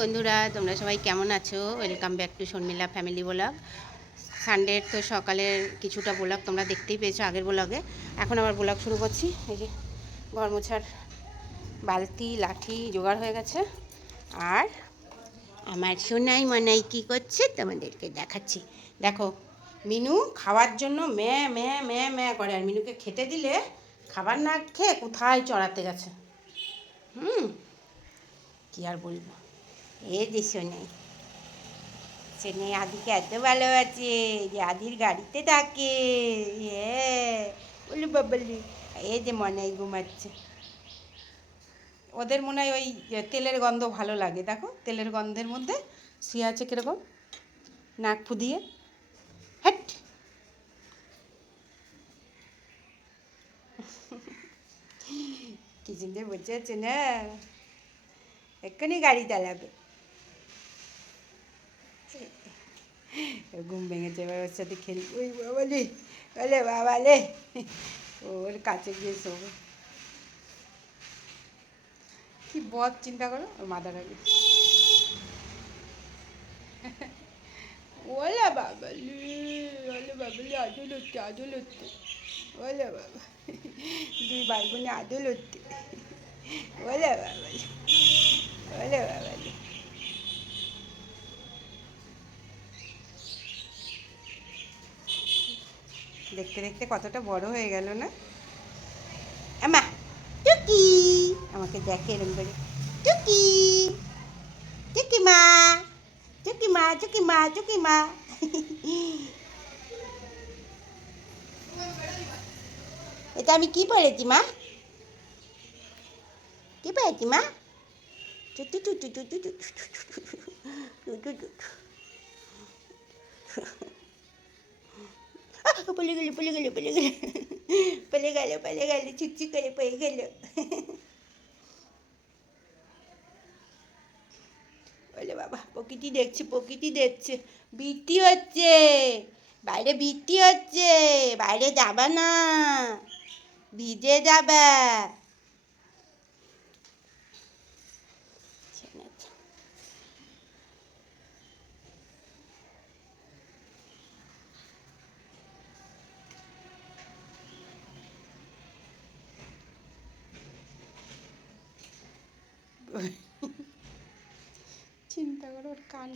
বন্ধুরা, তোমরা সবাই কেমন আছো? Welcome back to Sharmila family blog সানডের তো সকালের কিছুটা ব্লগ তোমরা দেখতেই পেয়েছ আগের ব্লগে এখন আবার ব্লগ শুরু করছি। এই যে ঘর মোছার বালতি, লাঠি জোগাড় হয়ে গেছে। আর আমার সোনাই মনাই কী করছে তোমাদেরকে দেখাচ্ছি। দেখো, মিনু খাওয়ার জন্য ম্যা ম্যা ম্যা ম্যা করে। আর মিনুকে খেতে দিলে খাবার না খেয়ে কোথায় চড়াতে গেছে? হুম, কি আর বলব? এ যে শোনে শোনে আদিকে এত ভালোবাসে যে আদির গাড়িতে থাকে। হ্যাঁ বলি বাবলি, এ যে মনে হয় ঘুমাচ্ছে। ওদের মনে হয় ওই তেলের গন্ধ ভালো লাগে, দেখো তেলের গন্ধের মধ্যে শুয়ে আছে কীরকম, নাক ফুদিয়ে। হ্যাট কি সুন্দর বসে আছে না। এক্ষুনি গাড়ি চালাবে। ঘুম ভেঙেছে, এবার ওর সাথে খেলি। ওই বাবালি বলে বাবালে ওর কাছে গিয়ে শোবে। কি বদ চিন্তা করো, ওর মাথার আগে ওলে বাবালি ওলে বাবালি আদল হচ্ছে আদল হচ্ছে। ওলে বাবা দুই ভাই বোনে আদল হচ্ছে। ওলে বাবালি ওলে বাবালি দেখতে দেখতে কতটা বড় হয়ে গেল না আমা টুকি আমাকে দেখে এরম করে টুকি টুকি মা টুকি মা টুকি মা টুকি মা এটা আমি কি পড়েছি মা কি পড়েছি মা টুটু টুটু টুটু টুটু টুটু টুটু টুটু পলে গেল পলে গেল পলে গেল পলে গেল করে পড়ে গেলো বলে বাবা প্রকৃতি দেখছে প্রকৃতি দেখছে বৃষ্টি হচ্ছে বাইরে বৃষ্টি হচ্ছে বাইরে যাবা না ভিজে যাবে চিন্তা করো ওর কান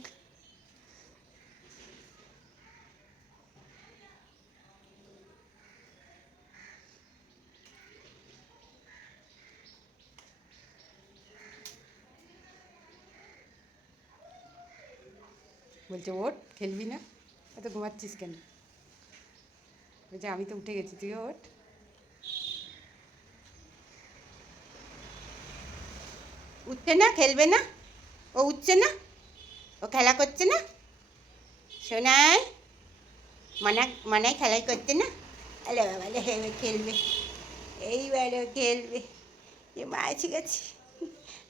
বলছে ওট খেলবি না? এত ঘুমাচ্ছিস কেন? বলছে, আমি তো উঠে গেছি তুই ওঠ। উঠছে না, খেলবে না? ও উঠছে না? ও খেলা করছে না? শোনাই মানা, মানায় খেলাই করছে না? আলে বাবা হেবে খেলবে, এইবারে খেলবে যে মা এসে গেছে।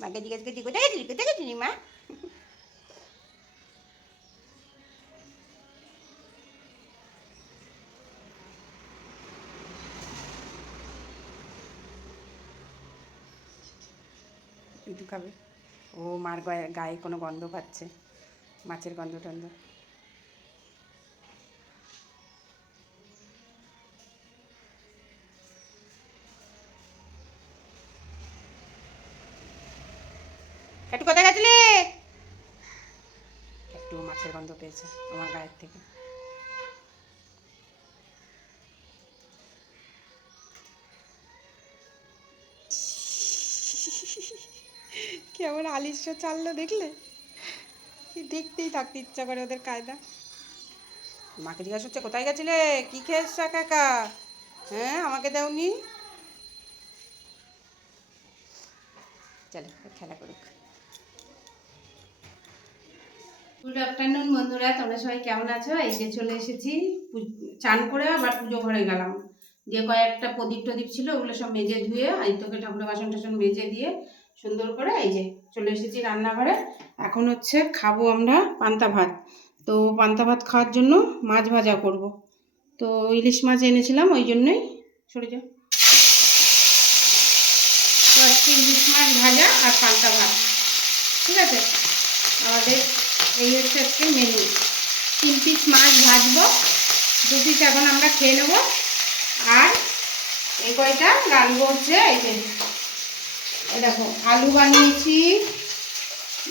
মাকে জিজ্ঞেস করছি, কোথায় গেছিলি কোথায় গেছিলি মা? একটু খাবে। ও মার গায়ে গায়ে কোনো গন্ধ পাচ্ছে, মাছের গন্ধ টন্ধ। একটু কোথায় গেছিলি? একটু মাছের গন্ধ পেয়েছে আমার গায়ের থেকে। আলিস্য চাললো দেখলে? কি দেখতেই থাকতে ইচ্ছা করে ওদের কায়দা। মাকে জিজ্ঞাসা হচ্ছে কোথায় গেছিলে? কি খেয়েছ কাকা? হ্যাঁ আমাকে দাওনি। চলো খেলা করুক। গুড আফটারনুন বন্ধুরা তোমরা সবাই কেমন আছো? এই যে চলে এসেছি চান করে আবার পুজো ঘরে গেলাম। দিয়ে কয়েকটা প্রদীপ টদীপ ছিল ওগুলো সব মেজে ধুয়ে আদিত্যকে ঠাকুরের বাসন টাসন মেজে দিয়ে সুন্দর করে এই যে চলে এসেছি রান্নাঘরে। এখন হচ্ছে খাব আমরা পান্তা ভাত। তো পান্তা ভাত খাওয়ার জন্য মাছ ভাজা করব। তো ইলিশ মাছ এনেছিলাম, ওই জন্যই সরে যাও। ইলিশ মাছ ভাজা আর পান্তা ভাত। ঠিক আছে? আমাদের এই হচ্ছে আজকে মেনু তিন পিস মাছ ভাজবো, দু পিস এখন আমরা খেয়ে নেব। আর এই কয়টা? রানবো হচ্ছে এই যে দেখো আলু বানিয়েছি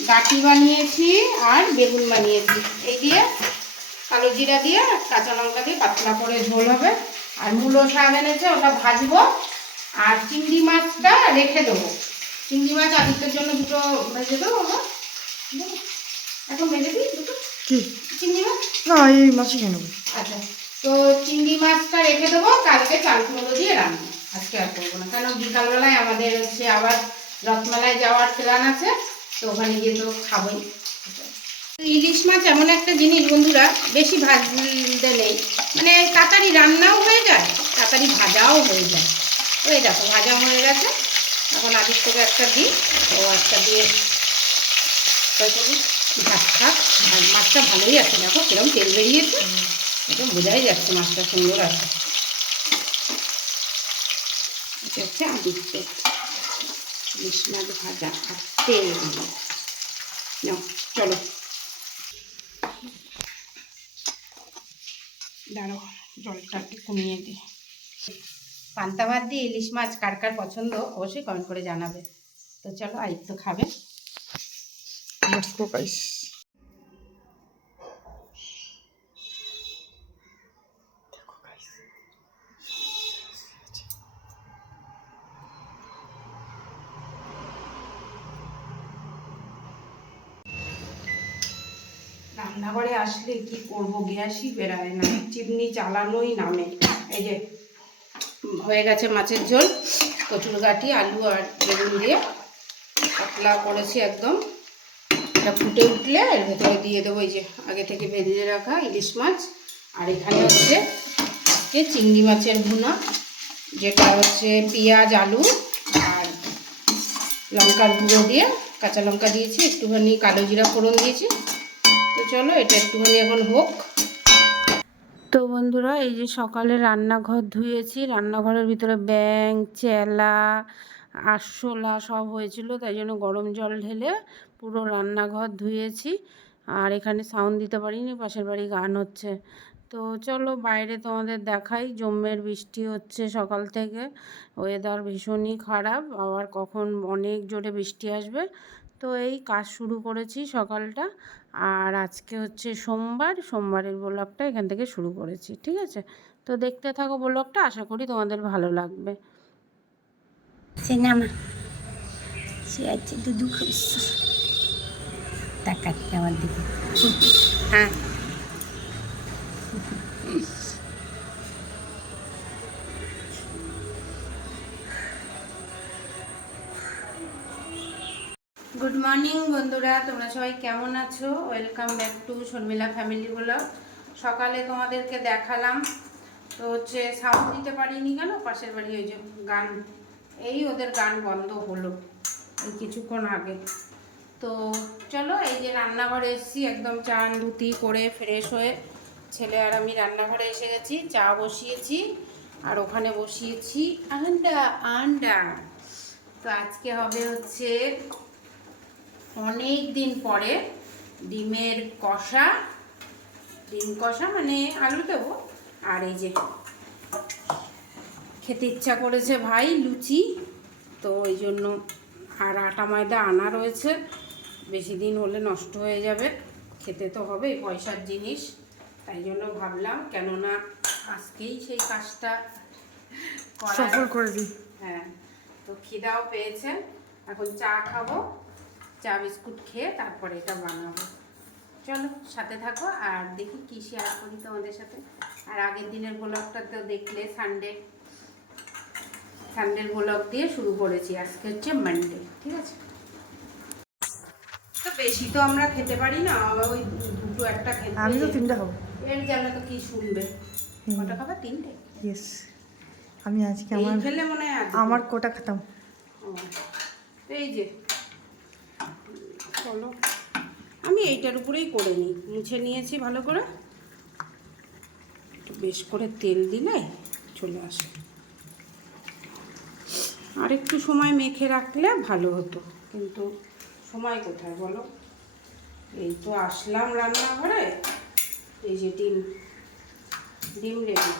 গাটি বানিয়েছি আর বেগুন বানিয়েছি। এই দিয়ে কালো জিরা দিয়ে কাঁচা লঙ্কা দিয়ে পাতলা করে ঝোল হবে। আর মূলো শাক এনেছে ওটা ভাজবো। আর চিংড়ি মাছটা রেখে দেবো। চিংড়ি মাছ আদিত্যের জন্য দুটো ভেজে দেবো? এখন ভেজে দিই দুটো? চিংড়ি মাছ? না এই মাছই নেব। আচ্ছা। তো চিংড়ি মাছটা রেখে দেবো কালকে চাল কুমড়ো দিয়ে রান্না। আজকে আর করব না। কেন বিকালবেলায় আমাদের হচ্ছে আবার রথমেলায় যাওয়ার প্ল্যান আছে, তো ওখানে গিয়ে তো খাবোই। ইলিশ মাছ এমন একটা জিনিস বন্ধুরা, বেশি ভাজতে নেই। মানে তাড়াতাড়ি রান্নাও হয়ে যায়, তাড়াতাড়ি ভাজাও হয়ে যায়। ওই দেখো, ভাজা হয়ে গেছে। এখন আদিত্যকে একটা দিই, ও একটা দিয়ে ভাত মাছটা ভালোই আছে। দেখো কিরম তেল বেরিয়েছে এটা বোঝাই যাচ্ছে মাছটা সুন্দর আছে। হচ্ছে আদিত্য ইলিশ মাছ ভাজা আর তেল নাও চলো। দাঁড়ো জলটা একটু কমিয়ে দিই। পান্তা ভাত দিয়ে ইলিশ মাছ কার কার পছন্দ অবশ্যই কমেন্ট করে জানাবে। তো চলো আদিত্য খাবে। আসলে কি করব? গ্যাসই বেরায় না, চিমনি চালানোই নামে। এই যে, হয়ে গেছে মাছের ঝোল। কচুর গাঠি আলু আর বেগুন দিয়ে পাতলা করেছি একদম। এটা ফুটে উঠলে এর ভেতরে দিয়ে দেবো এই যে, আগে থেকে বেরিয়ে রাখা ইলিশ মাছ। আর এখানে হচ্ছে আজকে চিংড়ি মাছের ভুনা, যেটা হচ্ছে পেঁয়াজ, আলু আর লঙ্কার গুঁড়ো দিয়ে, কাঁচা লঙ্কা দিয়েছি, একটুখানি কালো জিরা ফোড়ন দিয়েছি। তো চলো, এটা একটুখানি এখন হোক। তো বন্ধুরা, এই যে সকালে রান্নাঘর ধুয়েছি, রান্নাঘরের ভিতরে ব্যাং চেলা, আরশোলা সব হয়েছিল, তাই জন্য গরম জল ঢেলে পুরো রান্নাঘর ধুয়েছি। আর এখানে সাউন্ড দিতে পারিনি, পাশের বাড়ি গান হচ্ছে। তো চলো, বাইরে তোমাদের দেখাই, জম্মের বৃষ্টি হচ্ছে সকাল থেকে। ওয়েদার ভীষণই খারাপ, আবার কখন অনেক জোরে বৃষ্টি আসবে। তো এই কাজ শুরু করেছি সকালটা। আর আজকে হচ্ছে সোমবার, সোমবারের ব্লগটা এখান থেকে শুরু করেছি, ঠিক আছে? তো দেখতে থাকো ব্লগটা, আশা করি তোমাদের ভালো লাগবে। সিনেমা। সে আছে দুধু তাকাচ্ছে আমার দিকে। হ্যাঁ। মর্নিং বন্ধুরা, তোমরা সবাই কেমন আছো? Welcome back to Sharmila family blog সকালে তোমাদেরকে দেখালাম, তো হচ্ছে সাউন্ড দিতে পারিনি কেন? পাশের বাড়ি ওই যে গান, এই ওদের গান বন্ধ হলো এই কিছুক্ষণ আগে। তো চলো, এই যে রান্নাঘরে এসেছি, একদম চান ধুতি করে ফ্রেশ হয়ে ছেলে আর আমি রান্নাঘরে এসে গেছি, চা বসিয়েছি, আর ওখানে বসিয়েছি আন্ডা আন্ডা। তো আজকে হবে হচ্ছে অনেক দিন পরে ডিমের কষা ডিম কষা মানে আলু দেবো আর এই যে খেতে ইচ্ছা করেছে ভাই লুচি তো ওই জন্য আর আটা ময়দা আনা রয়েছে। বেশি দিন হলে নষ্ট হয়ে যাবে খেতে তো হবে পয়সার জিনিস। তাই জন্য ভাবলাম কেননা আজকেই সেই কাজটা করা সফল করে দিই। হ্যাঁ তো খিদাও পেয়েছে। এখন চা খাব। চা বিস্কুট খেয়ে তারপরে এটা বানাবো। চলো সাথে থাকো আর দেখি কি শেয়ার করি তোমাদের সাথে। আর আগের দিনের ব্লগটা তো দেখলে সানডে সানডের ব্লগ দিয়ে শুরু করেছি আজকে হচ্ছে মানডে ঠিক আছে? তো বেশি তো আমরা খেতে পারি না ওই দুটো একটা খেতে আমি তো তিনটা খাব। এর জানা তো কি শুনবে? কটা খাবার তিনটে? ইয়েস আমি আজকে আমার খেলে মনে হয় আমার কোটা খেতাম। ও, এই যে চলো। আমি এইটার উপরেই করে নিই। মুছে নিয়েছি ভালো করে। বেশ করে তেল দিলে চলে আসে। আর একটু সময় মেখে রাখলে ভালো হতো। কিন্তু সময় কোথায় বলো? এই তো আসলাম রান্নাঘরে। এই যে ডিম। ডিম রেডি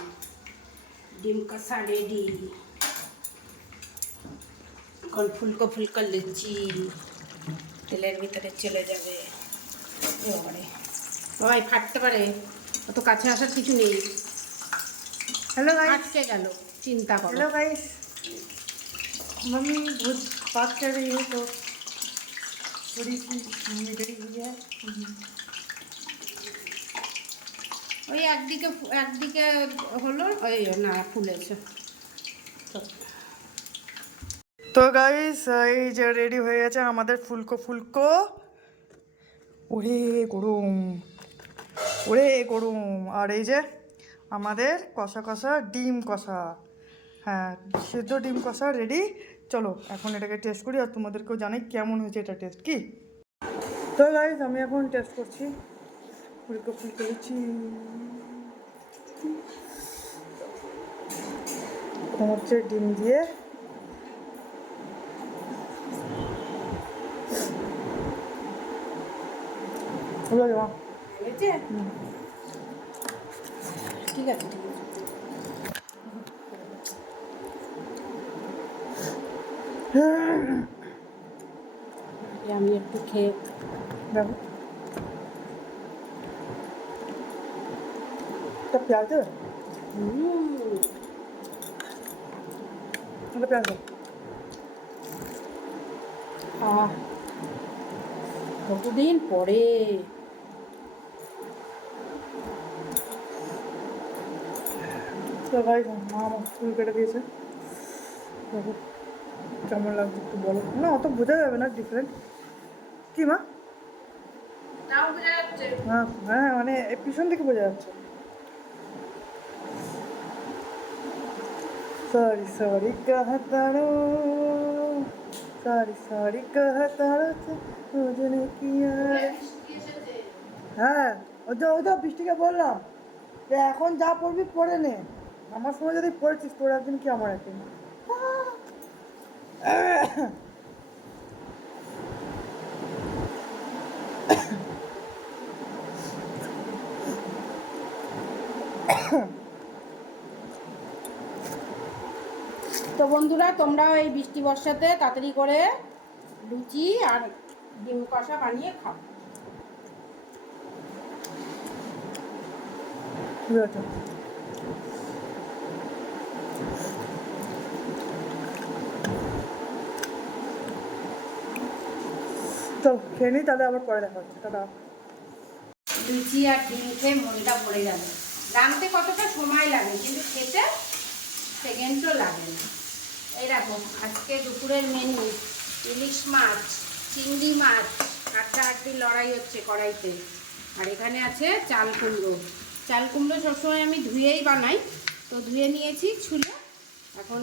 ডিম কষা রেডি এখন ফুলকো ফুলকো লুচি। তেলের ভিতরে চলে যাবে এবারে সবাই ফাটতে পারে অত কাছে আসার কিছু নেই हेलो गाइस আটকে গেল চিন্তা করো हेलो गाइस मम्मी बहुत बात कर रही है तो थोड़ी सी मिटरी हुई है ওই একদিকে ফু- একদিকে হলো ওই না ফুলেছে তো গাইস এই যে রেডি হয়ে গেছে আমাদের ফুলকো ফুলকো। ওরে গরম ওরে গরম। আর এই যে আমাদের কষা কষা ডিম কষা। হ্যাঁ সেদ্ধ ডিম কষা রেডি চলো, এখন এটাকে টেস্ট করি আর তোমাদেরকেও জানাই কেমন হয়েছে এটা টেস্ট কি? তো গাইস আমি এখন টেস্ট করছি। ফুলকো ফুলকো এখন হচ্ছে ডিম দিয়ে ভালো লাগে ঠিক আছে ঠিক আছে। আমি একটু খেয়ে দেখো। একটা পেঁয়াজ দেবে? হুম, একটা পেঁয়াজ দেবে। আহ কতদিন পরে? তো ভাই মা আমার ফুল কেটে দিয়েছে দেখো কেমন লাগছে একটু বলো না অত বোঝা যাবে না ডিফারেন্ট কি মা তাও বোঝা যাচ্ছে হ্যাঁ হ্যাঁ মানে এই পিছন থেকে বোঝা যাচ্ছে সরি সরি कहतारो সরি সরি कहतारो বুঝনে কি আর হ্যাঁ ওই তো ওই তো বৃষ্টিকে বললাম যে এখন যা পড়বি পড়ে নে আমার সময় যদি পড়েছিস তোর একদিন কি আমার একদিন? তো বন্ধুরা তোমরাও এই বৃষ্টি বর্ষাতে তাড়াতাড়ি করে লুচি আর ডিম কষা বানিয়ে খাও। ঠিক আছে। তো খেয়ে নিই তাহলে আবার পরে দেখা হচ্ছে। টাটা। লুচি আর ডিম খেয়ে মনটা ভরে যাবে। রাঁধতে কতটা সময় লাগে, কিন্তু খেতে সেকেন্ডও লাগে না। এই দেখো, আজকে দুপুরের মেনু ইলিশ মাছ, চিংড়ি মাছ হাড্ডাহাড্ডি লড়াই হচ্ছে কড়াইতে। আর এখানে আছে চাল কুমড়ো। চাল কুমড়ো সবসময় আমি ধুয়েই বানাই। তো ধুয়ে নিয়েছি ছুলে। এখন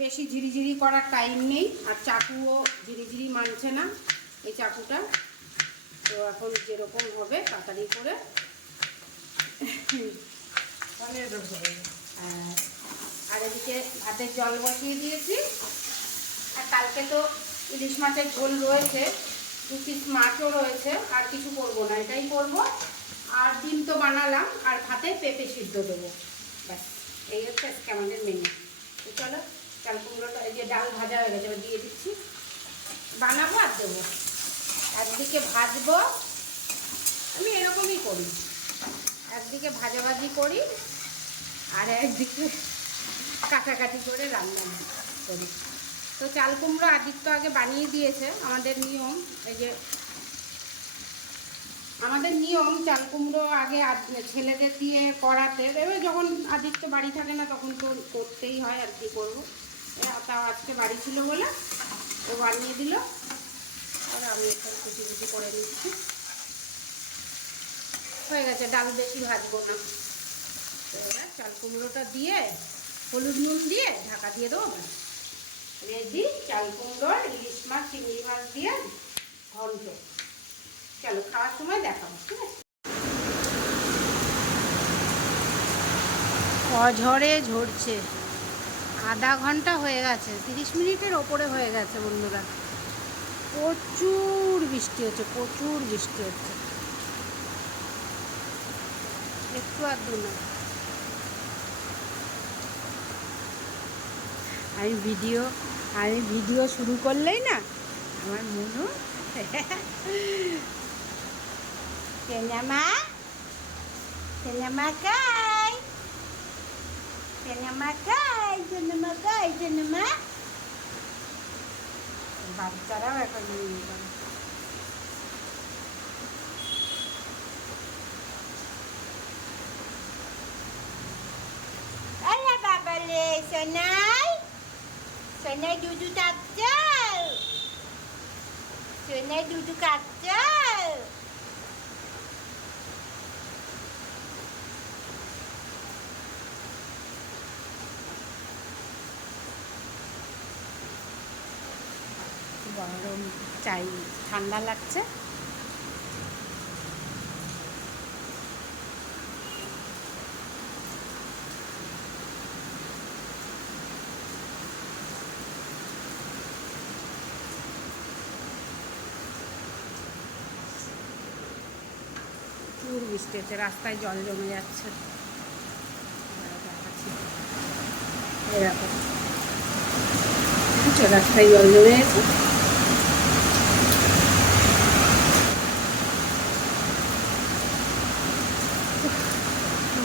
বেশি ঝিরিঝিরি করার টাইম নেই। আর চাকুও ঝিরিঝিরি মানছে না। এই চাকুটা তো এখন যেরকম হবে তাড়াতাড়ি করে। আর- আর এদিকে ভাতের জল বসিয়ে দিয়েছি। আর কালকে তো ইলিশ মাছের ঝোল রয়েছে। দু পিস মাছও রয়েছে আর কিছু করব না এটাই করব। আর ডিম তো বানালাম আর ভাতে পেঁপে সিদ্ধ দেবো। ব্যাস এই হচ্ছে আজকে আমাদের মেনু তো চলো চাল কুমড়োটা এই যে ডাল ভাজা হয়ে গেছে দিয়ে দিচ্ছি। বানাবো আর দেবো। একদিকে ভাজবো। আমি এরকমই করি। একদিকে ভাজাভাজি করি আর একদিকে কাটাকাটি করে রান্না করি। তো চাল কুমড়ো আদিত্য আগে বানিয়ে দিয়েছে, আমাদের নিয়ম। এই যে আমাদের নিয়ম, চাল কুমড়ো আগে ছেলেদের দিয়ে করাতে। এবার যখন আদিত্য বাড়ি থাকে না, তখন তো করতেই হয় আর কি করব। তাও আজকে বাড়ি ছিল বলে ও বানিয়ে দিল। আর আমি একটু কুচি কুচি করে নিচ্ছি। হয়ে গেছে, ডাল বেশি ভাজবো না। এবার চাল কুমড়োটা দিয়ে, হলুদ নুন দিয়ে ঢাকা দিয়ে দেবো রেডি, চাল কুমড়োর ইলিশ মাছ, চিংড়ি মাছ দিয়ে ঘন্ট। চলো খাওয়ার সময় দেখাবো, ঠিক আছে? অঝরে ঝরছে। আধা ঘণ্টা হয়ে গেছে, তিরিশ মিনিটের ওপরে হয়ে গেছে বন্ধুরা। প্রচুর বৃষ্টি হচ্ছে, প্রচুর বৃষ্টি হচ্ছে। একটু আর আমি ভিডিও আমি ভিডিও শুরু করলেই না আমার মনও কেনামা কেনামা কাই? কাই? বাচ্চারাও এখন নিয়ে গেল আরে বাবা লে সোনাই। সোনাই দুধু কাটছ সোনাই দুধু খাচ্ছ? গরম চাই, ঠান্ডা লাগছে। প্রচুর বৃষ্টি হচ্ছে, রাস্তায় জল জমে যাচ্ছে। দেখেছ রাস্তায় জল জমে গেছে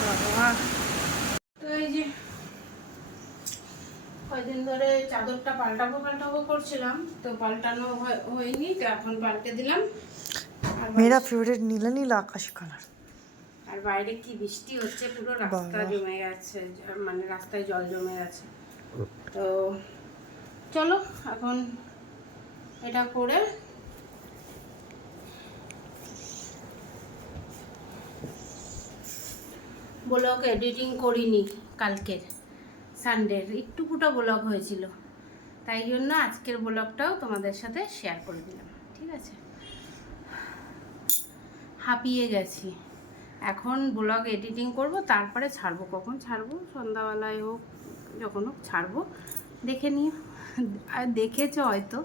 বাবা তো এই যে কয়দিন ধরে চাদরটা পাল্টাবো পাল্টাবো করছিলাম তো পাল্টানো হয়- হয়নি তো এখন পাল্টে দিলাম। মেরা ফেভারিট নীলা নীলা আকাশ কালার আর বাইরে কি বৃষ্টি হচ্ছে পুরো রাস্তা জমে গেছে মানে রাস্তায় জল জমে গেছে। তো চলো এখন এটা করে ব্লগ এডিটিং করিনি কালকের সানডের একটুকুটা ব্লগ হয়েছিল। তাই জন্য আজকের ব্লগটাও তোমাদের সাথে শেয়ার করে দিলাম, ঠিক আছে? হাঁপিয়ে গেছি। এখন ব্লগ এডিটিং করব, তারপরে ছাড়বো। কখন ছাড়বো? সন্ধ্যাবেলায় হোক, যখন হোক ছাড়বো। দেখে নিও। আর দেখেছ হয়তো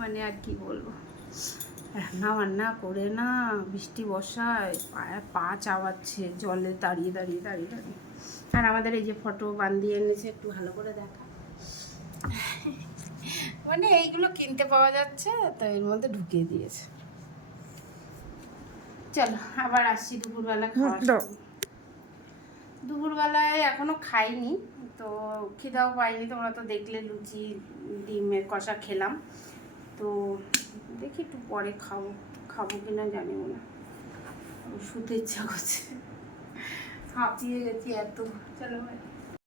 মানে আর কি বলব? রান্না বান্না করে না, বৃষ্টি বর্ষায় পায়ে পা চাওয়াচ্ছে, জলে দাঁড়িয়ে দাঁড়িয়ে দাঁড়িয়ে দাঁড়িয়ে। আর আমাদের এই যে ফটো বান্ধিয়ে এনেছে, একটু ভালো করে দেখা। মানে এইগুলো কিনতে পাওয়া যাচ্ছে তো এর মধ্যে ঢুকিয়ে দিয়েছে। চলো আবার আসছি দুপুরবেলা খাওয়া দুপুরবেলায় এখনও খাইনি তো খিদাও পাইনি তোমরা তো দেখলে লুচি ডিমের কষা খেলাম। তো দেখি একটু পরে খাব খাব কিনা জানি না। শুতে ইচ্ছা করছে। হাঁপিয়ে গেছি এত। চলো ভাই